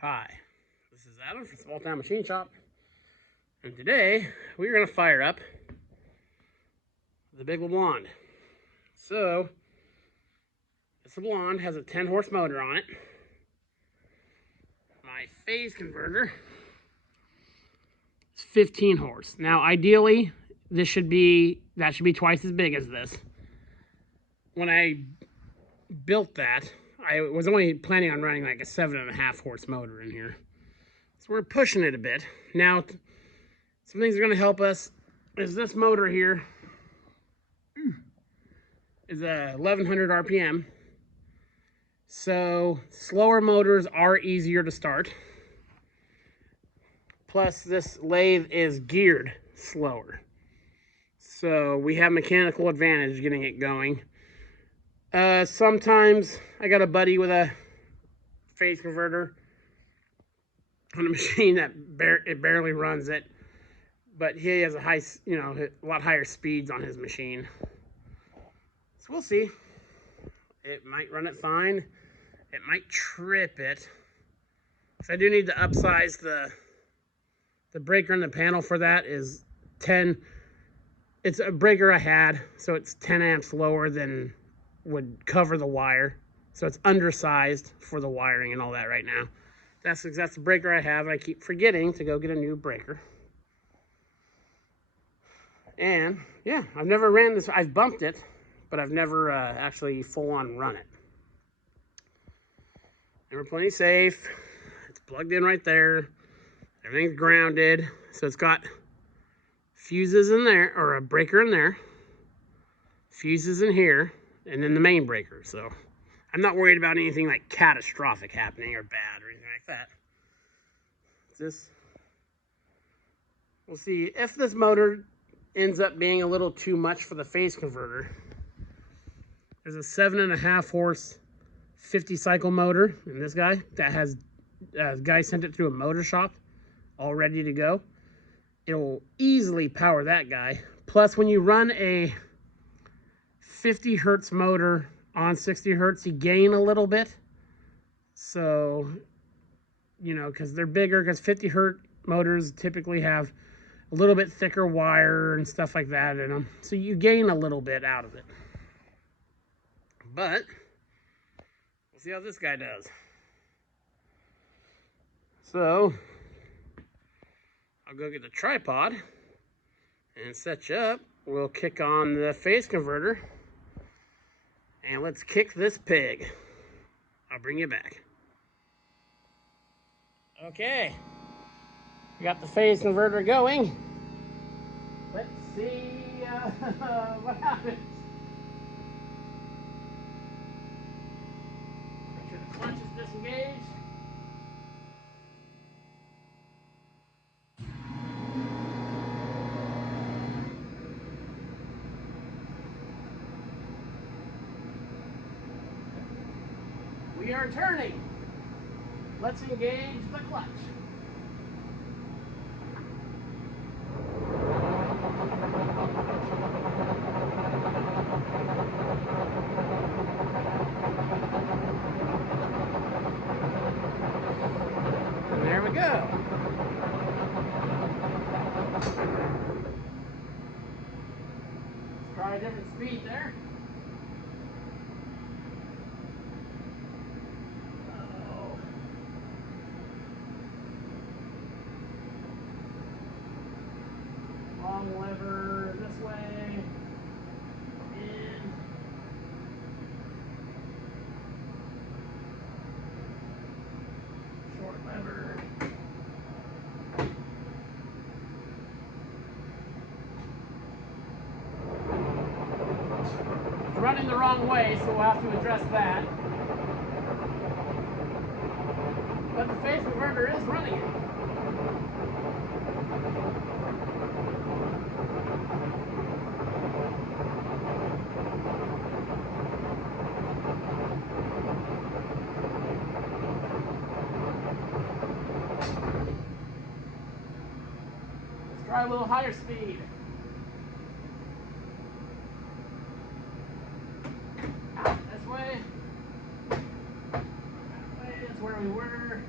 Hi, this is Adam from Small Town Machine Shop, and today we're going to fire up the big leblond. So, this leblond has a 10-horse motor on it. My phase converter is 15 horse. Now, ideally, that should be twice as big as this. When I built that, I was only planning on running like a 7.5 horse motor in here. So we're pushing it a bit. Now, some things are going to help us is this motor here is a 1100 RPM. So slower motors are easier to start. Plus this lathe is geared slower. So we have mechanical advantage getting it going. Sometimes I got a buddy with a phase converter on a machine that barely runs it, but he has a lot higher speeds on his machine. So we'll see. It might run it fine. It might trip it. So I do need to upsize the breaker in the panel for that is 10. It's a breaker I had, so it's 10 amps lower than would cover the wire. So it's undersized for the wiring and all that right now. That's the breaker I have. I keep forgetting to go get a new breaker. And yeah, I've never ran this. I've bumped it, but I've never actually full on run it. And we're plenty safe. It's plugged in right there. Everything's grounded. So it's got fuses in there, or a breaker in there, fuses in here, and then the main breaker. So I'm not worried about anything like catastrophic happening or bad or anything like that. We'll see if this motor ends up being a little too much for the phase converter. There's a 7.5 horse 50 cycle motor in this guy that has guy sent it through a motor shop all ready to go. It'll easily power that guy. Plus, when you run a 50 hertz motor on 60 hertz, you gain a little bit. So, because they're bigger, because 50 hertz motors typically have a little bit thicker wire and stuff like that in them. So you gain a little bit out of it. But we'll see how this guy does. So I'll go get the tripod and set you up. We'll kick on the phase converter and let's kick this pig. I'll bring you back. Okay, we got the phase converter going. Let's see what happens. Make sure the clutch is disengaged. We are turning. Let's engage the clutch. And there we go. Let's try a different speed there. Long lever this way. In. Short lever. It's running the wrong way, so we'll have to address that. But the phase converter is running it. Let's try a little higher speed. This way. That way is where we were.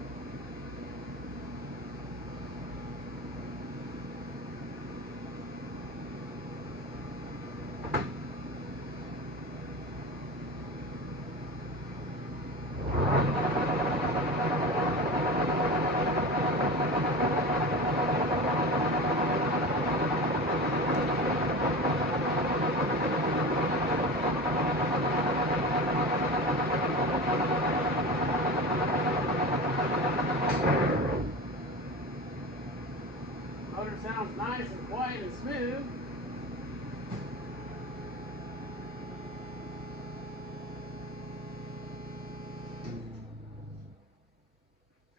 sounds nice and quiet and smooth.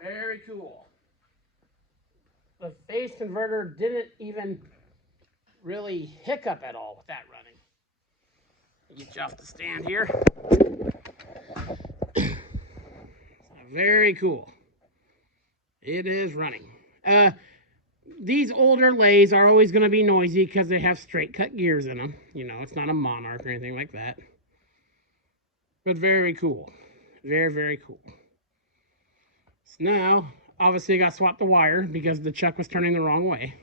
Very cool. The phase converter didn't even really hiccup at all with that running. Get you off the stand here. Very cool. It is running. These older lathes are always going to be noisy because they have straight cut gears in them. You know, it's not a Monarch or anything like that. But very cool. Very, very cool. So now, obviously, I got to swap the wire because the chuck was turning the wrong way.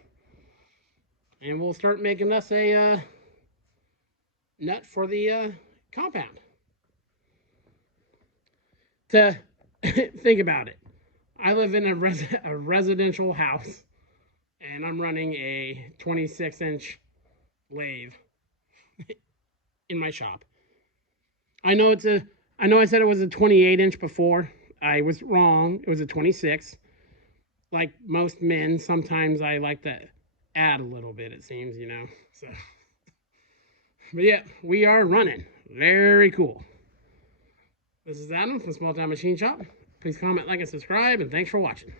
And we'll start making us a nut for the compound. To think about it, I live in a residential house, and I'm running a 26-inch lathe in my shop. I know I said it was a 28-inch before. I was wrong. It was a 26. Like most men, sometimes I like to add a little bit, it seems, you know. So, but yeah, we are running. Very cool. This is Adam from Small Town Machine Shop. Please comment, like, and subscribe, and thanks for watching.